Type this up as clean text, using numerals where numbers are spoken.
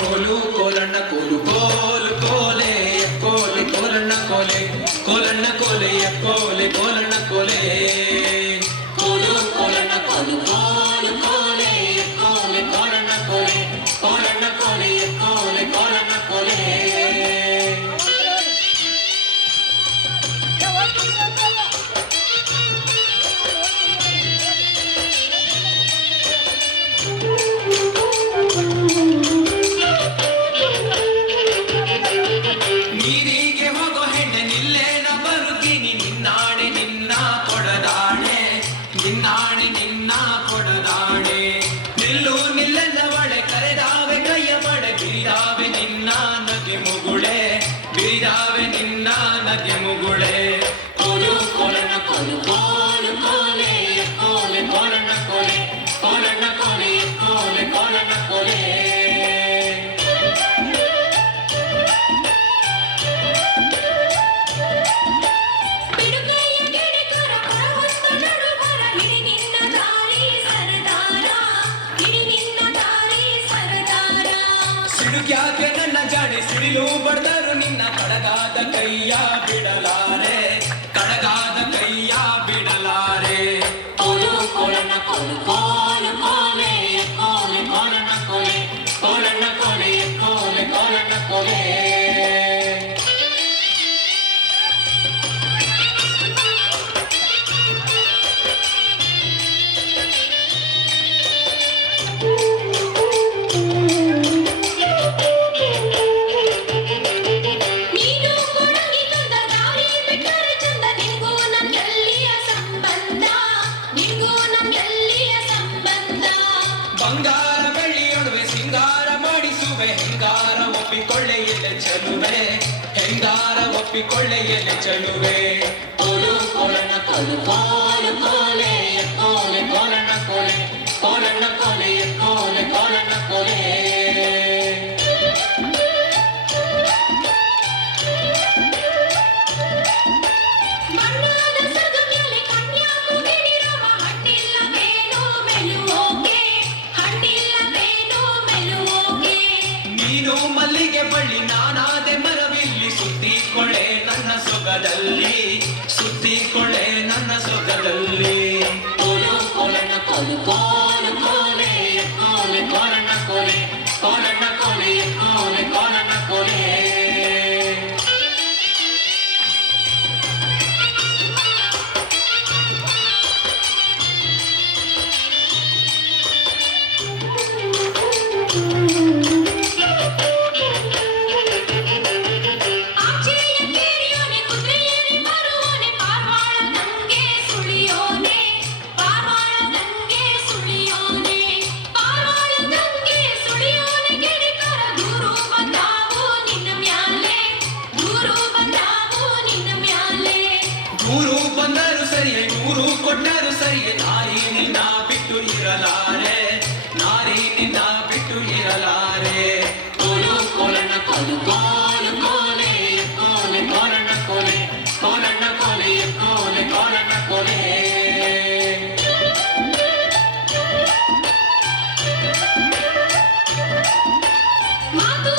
ಕೋಲು ಕೋಲಣ್ಣ ಕೋಲು ಕೋಲು ಕೋಲೆ ಕೋಲೆ ಕೋಲಣ್ಣ ಕೋಲೆ ಕೋಲಣ್ಣ ಕೋಲೆ ಕೋಲೆ ಕೋಲಣ್ಣ ಕೋಲೆ ಕೋಲು ಕೋಲಣ್ಣ ಕೋಲು ಕೋಲು ಕೋಲೆ ಕೋಲೆ ಕೋಲಣ್ಣ ಕೋಲೆ ಕೋಲಣ್ಣ ಕೋಲೆ ಕೋಲೆ ಕೋಲಣ್ಣ ಕೋಲೆ ನೀರಿಗೆ ಹೋಗೋ ಹೆಣ್ಣೆ ನಿಲ್ಲೇನ ಬರುತ್ತೀನಿ ನಿನ್ನಾಣೆ ನಿನ್ನ ಕೊಡದಾಣೆ ನಿನ್ನಾಣೆ ನಿನ್ನ ಕೊಡದಾಣೆ ನಿಲ್ಲು ನಿಲ್ಲೆಲ್ಲವಳೆ ಕರೆದಾವೆ ಕೈಯ ಮಡೆ ಬಿರಿದಾವೆ ನಿನ್ನ ನಗೆ ಮುಗುಳೆ ಬಿರಿದಾವೆ ನಿನ್ನ ನಗೆ ಮುಗುಳೆ ಕೋಲು ಕೋಲಣ್ಣ ಕೋಲು ಕೋಲು ಕೋಲೆ ಕೋಲೆ ಕೋಲಣ್ಣ ಕೋಲೆ ಕೋಲಣ್ಣ ಕೋಲೆ ಕೋಲೆ ಕೋಲಣ್ಣ ಕೋಲೆ ಸಿಡುಕ್ಯಾಕೆ ನನ್ನ ಜಾಣೆ ಸಿಡಿಲು ಬಡ್ದರು ನಿನ್ನ ಕಡಗಾದ ಕೈಯ ಬಿಡಲಾರೆ ಕಡಗಾದ ಕೈಯ ಬಿಡಲಾರೆ ಕೋಲು ಕೋಲಣ್ಣ ಕೋಲು ಕೋಲು ಕೋಲೆ ಕೋಲೆ ಕೋಲಣ್ಣ ಕೋಲೆ ಕೋಲಣ್ಣ ಕೋಲೆ ಕೋಲೆ ಕೋಲಣ್ಣ ಕೋಲೆ ಬಂಗಾರ ಬೆಳ್ಳಿಯೊಡವೆ ಸಿಂಗಾರ ಮಾಡಿಸುವೆ ಹೆಂಗಾರ ಒಪ್ಪಿಕೊಳ್ಳೆ ಎಲೆ ಚೆಲುವೆ ಹೆಂಗಾರ ಒಪ್ಪಿಕೊಳ್ಳೆ ಎಲೆ ಚೆಲುವೆ ಕೋಲು ಕೋಲಣ್ಣ ಕೋಲು ಕೋಲು ಕೋಲೆ ಕೋಲೆ ಕೋಲಣ್ಣ ಕೋಲೆ ಕೋಲಣ್ಣ ಕೋಲೆ ಕೋಲೆ ಕೋಲಣ್ಣ ಕೋಲೆ ನೀನು ಮಲ್ಲಿಗೆ ಬಳ್ಳಿ ನಾನಾದೆ ಮರವಿಲ್ಲಿ ಸುತ್ತಿಕೊಳ್ಳೆ ನನ್ನ ಸೊಗದಲ್ಲಿ ಸುತ್ತಿಕೊಳ್ಳೆ ನನ್ನ ಸೊಗದಲ್ಲಿ ಕೋಲು ಕೋಲಣ್ಣ ಕೋಲು ಕೋಲು ಕೋಲೆ ಕೋಲೆ ಕೋಲಣ್ಣ ಕೋಲೆ ಕೋಲಣ್ಣ ಕೋಲೆ ಕೋಲೆ ಕೋಲಣ್ಣ ಕೋಲೆ ಊರು ಬಂದರು ಸರಿಯೇ ನೂರು ಕೊಟ್ಟರು ಸರಿಯೇ ನಾರಿ ನಿನ್ನ ಬಿಟ್ಟು ಇರಲಾರೆ ನಾರಿ ನಿನ್ನ ಬಿಟ್ಟು ಇರಲಾರೆ ಕೋಲು ಕೋಲಣ್ಣ ಕೋಲು ಕೋಲು ಕೋಲೆ ಕೋಲೆ ಕೋಲಣ್ಣ ಕೋಲೆ ಕೋಲಣ್ಣ ಕೋಲೆ ಕೋಲೆ ಕೋಲಣ್ಣ ಕೋಲೆ ಮಾತು